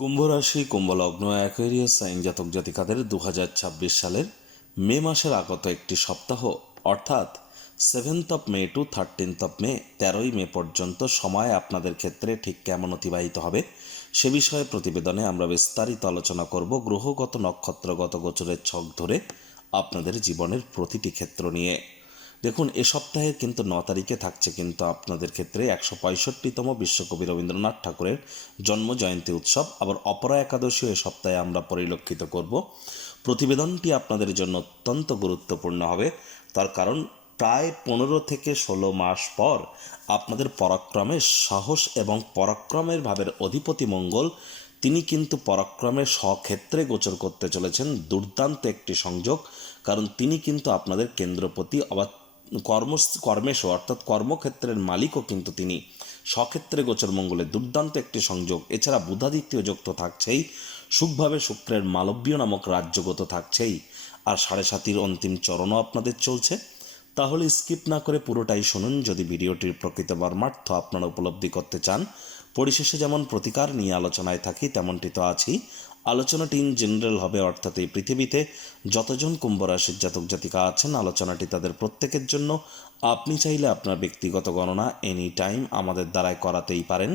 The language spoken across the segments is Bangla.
কুম্ভ রাশি, কুম্ভ লগ্ন, অ্যাকোয়ারিয়াস সাইন জাতক জাতিকাদের 2026 সালের মে মাসের আগত একটি সপ্তাহ অর্থাৎ 7 মে টু 13 মে 13 মে পর্যন্ত সময় আপনাদের ক্ষেত্রে ঠিক কেমন অতিবাহিত হবে সে বিষয়ে প্রতিবেদনে আমরা বিস্তারিত আলোচনা করব। গ্রহগত নক্ষত্রগত গোচরের ছক ধরে আপনাদের জীবনের প্রতিটি ক্ষেত্র নিয়ে দেখুন, এ সপ্তাহে কিন্তু 9 তারিখে থাকছে কিন্তু আপনাদের ক্ষেত্রে 165তম বিশ্বকবি রবীন্দ্রনাথ ঠাকুরের জন্ম জয়ন্তী উৎসব। আবার অপরা একাদশীও এ সপ্তাহে আমরা পরিলক্ষিত করব। প্রতিবেদনটি আপনাদের জন্য অত্যন্ত গুরুত্বপূর্ণ হবে, তার কারণ প্রায় 15 থেকে 16 মাস পর আপনাদের পরাক্রমের সাহস এবং পরাক্রমের ভাবের অধিপতি মঙ্গল তিনি কিন্তু পরাক্রমের স্বক্ষেত্রে গোচর করতে চলেছেন। দুর্দান্ত একটি সংযোগ, কারণ তিনি কিন্তু আপনাদের কেন্দ্রপতি অবা কর্মেশ অর্থাৎ কর্মক্ষেত্রের মালিকও কিন্তু তিনি। স্বক্ষেত্রে গোচর মঙ্গলের দুর্দান্ত একটি সংযোগ। এছাড়া বুধাদিত্য যোগ তো থাকছেই, সুখভাবে শুক্রের মালব্য নামক রাজ্যগত থাকছেই, আর 7.5 অন্তিম চরণও আপনাদের চলছে। তাহলে স্কিপ না করে পুরোটাই শুনুন যদি ভিডিওটির প্রকৃত মর্মার্থ আপনারা উপলব্ধি করতে চান। পরিশেষে যেমন প্রতিকার নিয়ে আলোচনায় থাকি তেমনটি তো আছেই। আলোচনাটি ইন জেনারেল হবে, অর্থাৎ এই পৃথিবীতে যতজন কুম্ভ রাশির জাতক জাতিকা আছেন আলোচনাটি তাদের প্রত্যেকের জন্য। আপনি চাইলে আপনার ব্যক্তিগত গণনা এনি টাইম আমাদের দ্বারাই করাতেই পারেন।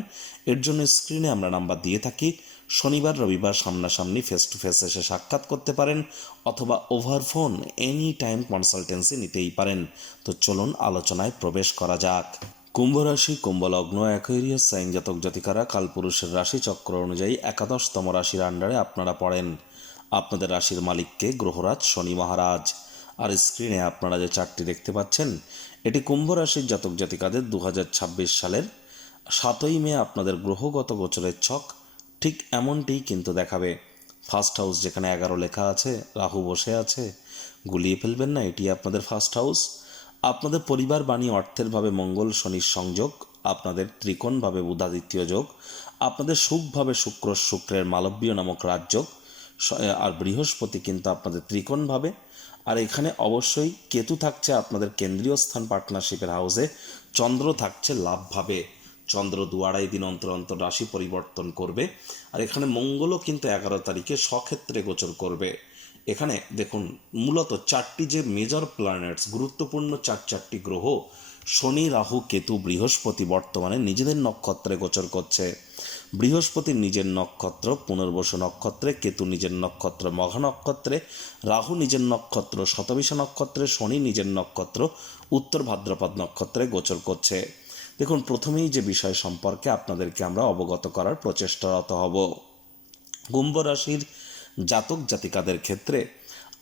এর জন্য স্ক্রিনে আমরা নাম্বার দিয়ে থাকি। শনিবার রবিবার সামনাসামনি ফেস টু ফেস এসে সাক্ষাৎ করতে পারেন, অথবা over phone any time consultancy নিতেই পারেন। তো চলুন আলোচনায় প্রবেশ করা যাক। কুম্ভ রাশি, কুম্ভ লগ্ন, অ্যাকোয়ারিয়াস সাইন জাতক জাতিকারা কালপুরুষের রাশি চক্র অনুযায়ী 11তম রাশির আন্ডারে আপনারা পড়েন। আপনাদের রাশির মালিককে গ্রহরাজ শনি মহারাজ। আর স্ক্রিনে আপনারা যে চার্টটি দেখতে পাচ্ছেন এটি কুম্ভ রাশির জাতক জাতিকাদের 2026 সালের 7 মে আপনাদের গ্রহগত গোচরের ছক ঠিক এমনটিই কিন্তু দেখাবে। ফার্স্ট হাউস যেখানে 11 লেখা আছে, রাহু বসে আছে, গুলিয়ে ফেলবেন না, এটি আপনাদের ফার্স্ট হাউস। আপনাদের পরিবার বাণী অর্থের ভাবে মঙ্গল শনির সংযোগ, আপনাদের ত্রিকোণভাবে বুধাদিত্য যোগ, আপনাদের সুখভাবে শুক্রের মালব্য নামক রাজযোগ, আর বৃহস্পতি কিন্তু আপনাদের ত্রিকোণভাবে। আর এখানে অবশ্যই কেতু থাকছে আপনাদের কেন্দ্রীয় স্থান পার্টনারশিপের হাউসে, চন্দ্র থাকছে লাভভাবে। চন্দ্র 2-2.5 দিন অন্তর অন্তর রাশি পরিবর্তন করবে। আর এখানে মঙ্গলও কিন্তু 11 তারিখে স্বক্ষেত্রে গোচর করবে। এখানে দেখুন মূলত 4টি যে মেজর প্ল্যানেটস, গুরুত্বপূর্ণ চারটি গ্রহ শনি, রাহু, কেতু, বৃহস্পতি বর্তমানে নিজেদের নক্ষত্রে গোচর করছে। বৃহস্পতির নিজের নক্ষত্র পুনর্বসু নক্ষত্রে, কেতু নিজের নক্ষত্র মঘা নক্ষত্রে, রাহু নিজের নক্ষত্র শতবিষা নক্ষত্রে, শনি নিজের নক্ষত্র উত্তর ভাদ্রপদ নক্ষত্রে গোচর করছে। দেখুন, প্রথমেই যে বিষয় সম্পর্কে আপনাদেরকে আমরা অবগত করার প্রচেষ্টারত হব। কুম্ভ রাশির জাতক জাতিকাদের ক্ষেত্রে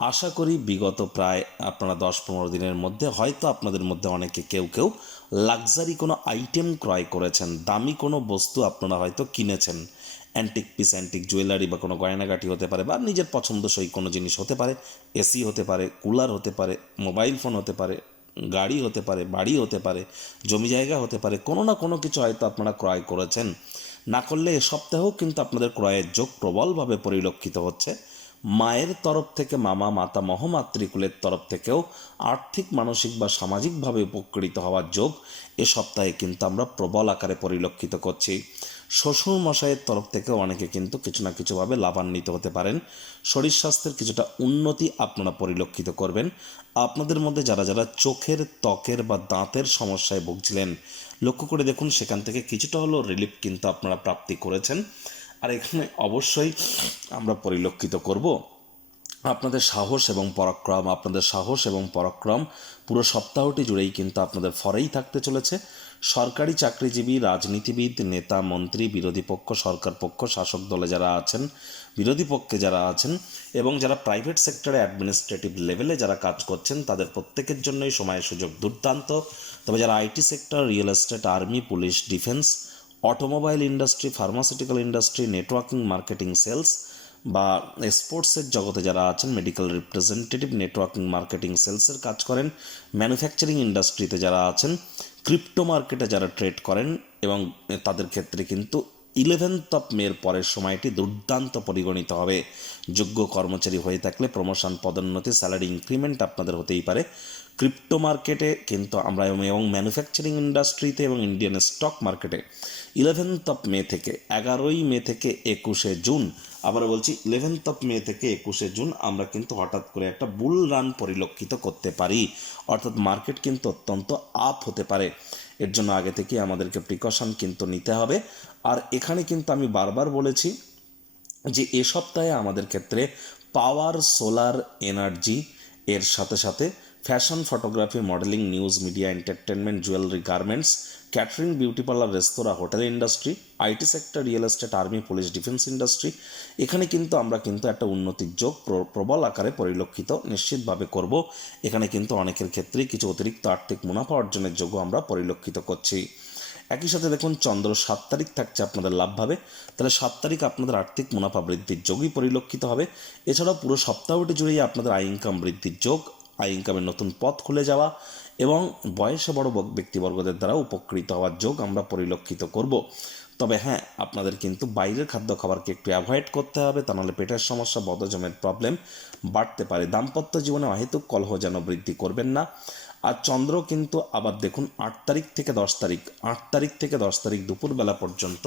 আশা করি বিগত প্রায় আপনারা 10-15 দিনের মধ্যে হয়তো আপনাদের মধ্যে অনেকে কেউ লাক্সারি কোনো আইটেম ক্রয় করেছেন, দামি কোনো বস্তু আপনারা হয়তো কিনেছেন। অ্যান্টিক পিস, অ্যান্টিক জুয়েলারি বা কোনো গয়নাগাটি হতে পারে, বা নিজের পছন্দসই কোনো জিনিস হতে পারে। এসি হতে পারে, কুলার হতে পারে, মোবাইল ফোন হতে পারে, গাড়ি হতে পারে, বাড়ি হতে পারে, জমি জায়গা হতে পারে, কোনো না কোনো কিছু হয়তো আপনারা ক্রয় করেছেন। না করলে এ সপ্তাহেও কিন্তু আপনাদের ক্রয়ের যোগ প্রবলভাবে পরিলক্ষিত হচ্ছে। মায়ের তরফ থেকে, মামা, মাতা, মহমাতৃকুলের তরফ থেকেও আর্থিক, মানসিক বা সামাজিকভাবে উপকৃত হওয়ার যোগ এ সপ্তাহে কিন্তু আমরা প্রবল আকারে পরিলক্ষিত করছি। শ্বশুর মশাইয়ের তরফ থেকেও অনেকে কিন্তু কিছু না কিছুভাবে লাভান্বিত হতে পারেন। শরীর স্বাস্থ্যের কিছুটা উন্নতি আপনারা পরিলক্ষিত করবেন। আপনাদের মধ্যে যারা যারা চোখের, ত্বকের বা দাঁতের সমস্যায় ভুগছিলেন, লক্ষ্য করে দেখুন সেখান থেকে কিছুটা হলেও রিলিফ কিন্তু আপনারা প্রাপ্তি করেছেন। আর এখানে অবশ্যই আমরা পরিলক্ষিত করব আপনাদের সাহস এবং পরাক্রম পুরো সপ্তাহটি জুড়েই কিন্তু আপনাদের ফরেই থাকতে চলেছে। সরকারি চাকরিজীবী, রাজনীতিবিদ, নেতা, মন্ত্রী, বিরোধী পক্ষ, সরকার পক্ষ, শাসক দলে যারা আছেন, বিরোধী পক্ষে যারা আছেন, এবং যারা প্রাইভেট সেক্টরে অ্যাডমিনিস্ট্রেটিভ লেভেলে যারা কাজ করছেন তাদের প্রত্যেকের জন্যই সময় সুযোগ দুর্দান্ত। তবে যারা IT sector, real estate, army, police, defence, automobile industry, pharmaceutical industry, networking, marketing, sales বা স্পোর্টসের জগতে যারা আছেন, মেডিকেল রিপ্রেজেন্টেটিভ, নেটওয়ার্কিং, মার্কেটিং, সেলসের কাজ করেন, ম্যানুফ্যাকচারিং ইন্ডাস্ট্রিতে যারা আছেন, ক্রিপ্টো মার্কেটে যারা ট্রেড করেন, এবং তাদের ক্ষেত্রে কিন্তু 11 মের পরের সময়টি দুর্দান্ত পরিগণিত হবে। যোগ্য কর্মচারী হয়ে থাকলে প্রমোশন, পদোন্নতি, স্যালারি ইনক্রিমেন্ট আপনাদের হতেই পারে। ক্রিপ্টো মার্কেটে কিন্তু আমরা এবং ম্যানুফ্যাকচারিং ইন্ডাস্ট্রিতে এবং ইন্ডিয়ান স্টক মার্কেটে 11 মে থেকে 11 মে থেকে 21 জুন, আবার বলছি 11 মে থেকে 21 জুন আমরা কিন্তু হঠাৎ করে একটা বুল রান পরিলক্ষিত করতে পারি, অর্থাৎ মার্কেট কিন্তু অত্যন্ত আপ হতে পারে। এর জন্য আগে থেকে আমাদেরকে প্রিকশন কিন্তু নিতে হবে। আর এখানে কিন্তু আমি বারবার বলেছি যে এ সপ্তাহে আমাদের ক্ষেত্রে পাওয়ার, সোলার এনার্জি, এর সাথে সাথে fashion, photography, modelling, news, media, entertainment, jewellery, garments, catering, beauty parlour, restaurant, hotel industry, IT sector, real estate, army, police, defence industry, এখানে কিন্তু আমরা কিন্তু একটা উন্নতির যোগ প্রবল আকারে পরিলক্ষিত নিশ্চিতভাবে করব। এখানে কিন্তু অনেকের ক্ষেত্রেই কিছু অতিরিক্ত আর্থিক মুনাফা অর্জনের যোগ্য আমরা পরিলক্ষিত করছি। একই সাথে দেখুন চন্দ্র 7 তারিখ থাকছে আপনাদের লাভভাবে, তাহলে 7 তারিখ আপনাদের আর্থিক মুনাফা বৃদ্ধির যোগই পরিলক্ষিত হবে। এছাড়াও পুরো সপ্তাহটি জুড়েই আপনাদের আয় ইনকাম বৃদ্ধির যোগ, আয় ইনকামের নতুন পথ খুলে যাওয়া এবং বয়সে বড় ব্যক্তিবর্গদের দ্বারা উপকৃত হওয়ার যোগ আমরা পরিলক্ষিত করব। তবে হ্যাঁ, আপনাদের কিন্তু বাইরের খাদ্য খাবারকে একটু অ্যাভয়েড করতে হবে, তা নাহলে পেটের সমস্যা, বদহজমের প্রবলেম বাড়তে পারে। দাম্পত্য জীবনে অহেতুক কলহ যেন বৃদ্ধি করবেন না। আর চন্দ্র কিন্তু আবার দেখুন 8 তারিখ থেকে 10 তারিখ, 8 তারিখ থেকে 10 তারিখ দুপুরবেলা পর্যন্ত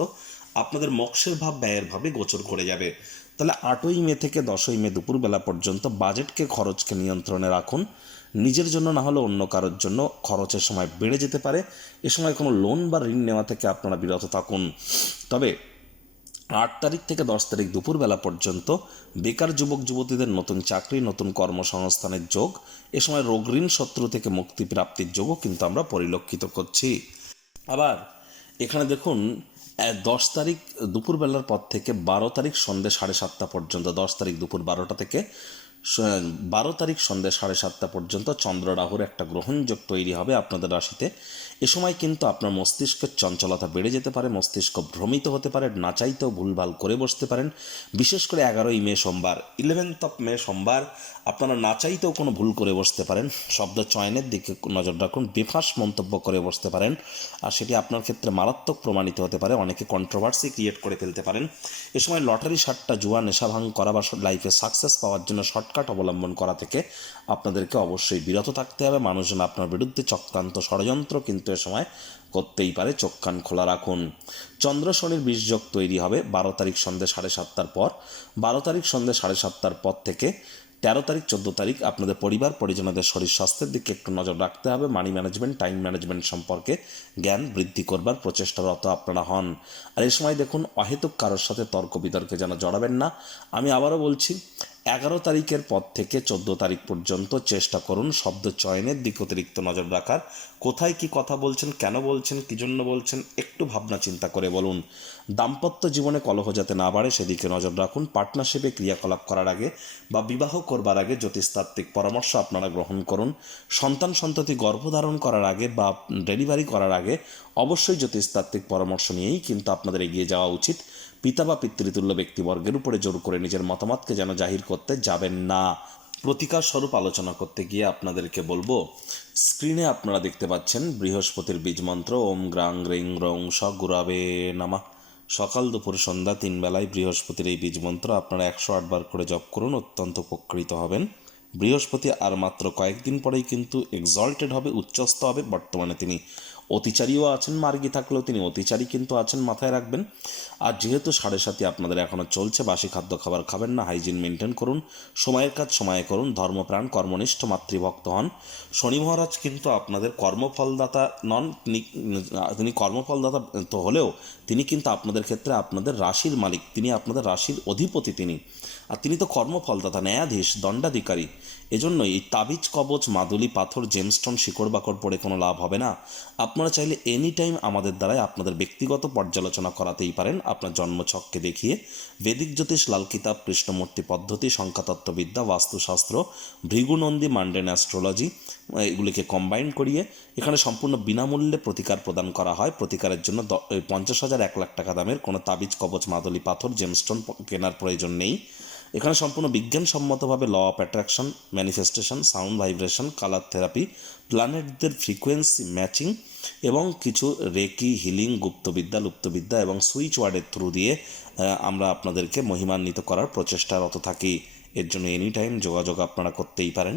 আপনাদের মোক্ষের ভাব, ব্যয়ের ভাবে গোচর করে যাবে। তাহলে 8ই মে থেকে 10ই মে দুপুরবেলা পর্যন্ত বাজেটকে, খরচকে নিয়ন্ত্রণে রাখুন। নিজের জন্য না হলে অন্য কারোর জন্য খরচের সময় বেড়ে যেতে পারে। এ সময় কোনো লোন বা ঋণ নেওয়া থেকে আপনারা বিরত থাকুন। তবে 8 তারিখ থেকে 10 তারিখ দুপুরবেলা পর্যন্ত বেকার যুবক যুবতীদের নতুন চাকরি, নতুন কর্মসংস্থানের যোগ, এ সময় রোগ ঋণ শত্রু থেকে মুক্তি প্রাপ্তির যোগও কিন্তু আমরা পরিলক্ষিত করছি। আবার এখানে দেখুন 10 তারিখ দুপুরবেলার পর থেকে 12 তারিখ সন্ধ্যে 7:30 পর্যন্ত, 10 তারিখ দুপুর 12টা থেকে 12 তারিখ সন্ধ্যে 7:30 পর্যন্ত চন্দ্র রাহুর একটা গ্রহণযোগ তৈরি হবে আপনাদের রাশিতে। এ সময় কিন্তু আপনার মস্তিষ্কের চঞ্চলতা বেড়ে যেতে পারে, মস্তিষ্ক ভ্রমিত হতে পারে, না চাইতেও ভুলভাল করে বসতে পারেন। বিশেষ করে 11ই মে সোমবার, 11th of May সোমবার আপনারা না চাইতেও কোনো ভুল করে বসতে পারেন, শব্দ চয়নের দিকে নজর রাখুন, বেফাঁস মন্তব্য করে বসতে পারেন, আর সেটি আপনার ক্ষেত্রে মারাত্মক প্রমাণিত হতে পারে, অনেকে কন্ট্রোভার্সি ক্রিয়েট করে ফেলতে পারেন। এ সময় লটারি, সাট্টা, জুয়া, নেশা ভাঙ করা বা লাইফে সাকসেস পাওয়ার জন্য শর্টকাট অবলম্বন করা থেকে আপনাদেরকে অবশ্যই বিরত থাকতে হবে। মানুষজন আপনার বিরুদ্ধে চক্রান্ত, ষড়যন্ত্র কিন্তু এ সময় করতেই পারে, চোখ কান খোলা রাখুন। চন্দ্র শনির বীজযোগ তৈরি হবে 12 তারিখ সন্ধ্যে 7:30 পর। 12 তারিখ সন্ধ্যে 7:30 পর থেকে 13 তারিখ 14 তারিখ আপনাদের পরিবার পরিজনদের শরীর স্বাস্থ্যের দিকে একটু নজর রাখতে হবে। মানি ম্যানেজমেন্ট, টাইম ম্যানেজমেন্ট সম্পর্কে জ্ঞান বৃদ্ধি করবার প্রচেষ্টারত আপনারা হন। আর এই সময় দেখুন অহেতুক কারোর সাথে তর্ক বিতর্কে যেন জড়াবেন না। আমি আবারও বলছি, 11 তারিখের পর থেকে 14 তারিখ পর্যন্ত চেষ্টা করুন শব্দ চয়নের দিকে অতিরিক্ত নজর রাখার। কোথায় কি কথা বলছেন, কেন বলছেন, কী জন্য বলছেন, একটু ভাবনা চিন্তা করে বলুন। দাম্পত্য জীবনে কলহ যাতে না বাড়ে সেদিকে নজর রাখুন। পার্টনারশিপে ক্রিয়াকলাপ করার আগে বা বিবাহ করবার আগে জ্যোতিষতাত্ত্বিক পরামর্শ আপনারা গ্রহণ করুন। সন্তান সন্ততি গর্ভধারণ করার আগে বা ডেলিভারি করার আগে অবশ্যই জ্যোতিষতাত্ত্বিক পরামর্শ নিয়েই কিন্তু আপনাদের এগিয়ে যাওয়া উচিত। পিতা বা পিতৃতুল্য ব্যক্তিবর্গের উপরে জোর করে নিজের মতামতকে যেন জাহির করতে যাবেন না। প্রতিকার স্বরূপ আলোচনা করতে গিয়ে আপনাদেরকে বলবো, স্ক্রিনে আপনারা দেখতে পাচ্ছেন বৃহস্পতির বীজ মন্ত্র ওম গ্রাং গ্রিং রং স গুরাবে নামা। সকাল দুপুর সন্ধ্যা 3 বেলায় বৃহস্পতির এই বীজ মন্ত্র আপনারা 108 বার করে জপ করুন, অত্যন্ত উপকৃত হবেন। বৃহস্পতি আর মাত্র কয়েকদিন পরেই কিন্তু এক্সল্টেড হবে, উচ্চস্থ হবে। বর্তমানে তিনি অতিচারীও আছেন, মার্গী থাকলেও তিনি অতিচারী কিন্তু আছেন, মাথায় রাখবেন। আর যেহেতু 7:30 আপনাদের এখনও চলছে, বাসি খাদ্য খাবার খাবেন না, হাইজিন মেনটেন করুন, সময়ের কাজ সময়ে করুন, ধর্মপ্রাণ কর্মনিষ্ঠ মাতৃভক্ত হন। শনি মহারাজ কিন্তু আপনাদের কর্মফলদাতা নন, তিনি কর্মফলদাতা তো হলেও তিনি কিন্তু আপনাদের ক্ষেত্রে আপনাদের রাশির মালিক, তিনি আপনাদের রাশির অধিপতি তিনি। আর তিনি তো কর্মফলদাতা, ন্যায়াধীশ, দণ্ডাধিকারী। এজন্যই এই তাবিজ, কবচ, মাদুলি, পাথর, জেমস্টোন, শিকড় বাকড় পড়ে কোনো লাভ হবে না। আপনারা চাইলে এনি টাইম আমাদের দ্বারাই আপনাদের ব্যক্তিগত পর্যালোচনা করাতেই পারেন, আপনার জন্মছককে দেখিয়ে। বেদিক জ্যোতিষ, লাল কিতাব, কৃষ্ণমূর্তি পদ্ধতি, সংখ্যাতত্ত্ববিদ্যা, বাস্তুশাস্ত্র, ভৃগুনন্দী, মান্ডেন অ্যাস্ট্রোলজি, এগুলিকে কম্বাইন করিয়ে এখানে সম্পূর্ণ বিনামূল্যে প্রতিকার প্রদান করা হয়। প্রতিকারের জন্য 50,000 1 লাখ টাকা দামের কোনো তাবিজ, কবচ, মাদুলি, পাথর, জেমস্টোন কেনার প্রয়োজন নেই। এখানে সম্পূর্ণ বিজ্ঞানসম্মতভাবে law of attraction, manifestation, sound vibration, colour therapy, প্ল্যানেটদের ফ্রিকোয়েন্সি ম্যাচিং এবং কিছু রেকি, হিলিং, গুপ্তবিদ্যা, লুপ্তবিদ্যা এবং সুইচ ওয়ার্ডের থ্রু দিয়ে আমরা আপনাদেরকে মহিমান্বিত করার প্রচেষ্টারত থাকি। এর জন্য এনি টাইম যোগাযোগ আপনারা করতেই পারেন।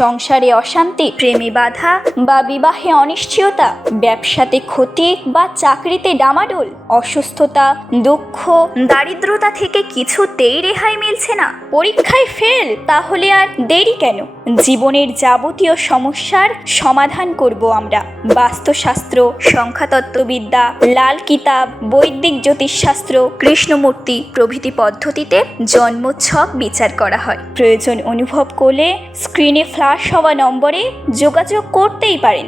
সংসারে অশান্তি, প্রেমে বাধা বা বিবাহে অনিশ্চয়তা, ব্যবসাতে ক্ষতি বা চাকরিতে ডামাডোল, অসুস্থতা, দুঃখ, দারিদ্রতা থেকে কিছুতেই রেহাই মিলছে না, পরীক্ষায় ফেল, তাহলে আর দেরি কেন? জীবনের যাবতীয় সমস্যার সমাধান করব আমরা। বাস্তুশাস্ত্র, সংখ্যাতত্ত্ববিদ্যা, লাল কিতাব, বৈদিক জ্যোতিষশাস্ত্র, কৃষ্ণমূর্তি প্রভৃতি পদ্ধতিতে জন্মছক বিচার করা হয়। প্রয়োজন অনুভব করলে স্ক্রিনে ফ্ল্যাশ হওয়া নম্বরে যোগাযোগ করতেই পারেন।